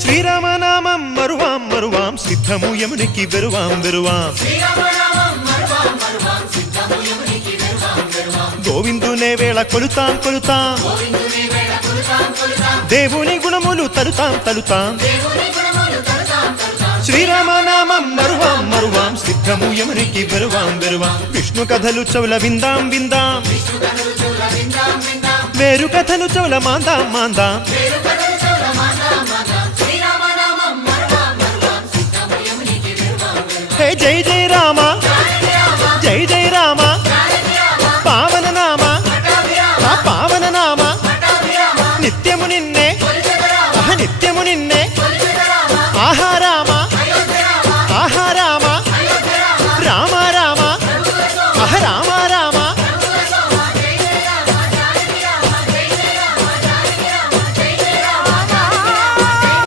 శ్రీరామనామం మరువాం మరువాం సిద్ధము యమునికి వెరువాం వెరువాం గోవిందునే వేళ కొలుతాం కొలుతాం దేవుని గుణములు తలుతాం తలుతాం శ్రీరామనామం మరువాం మరువాం సిద్ధము యమునికి వెరువాం వెరువాం విష్ణు కథలు చెవుల విందాం విందాం వేరు కథలు చెవుల మాందాం మాందాం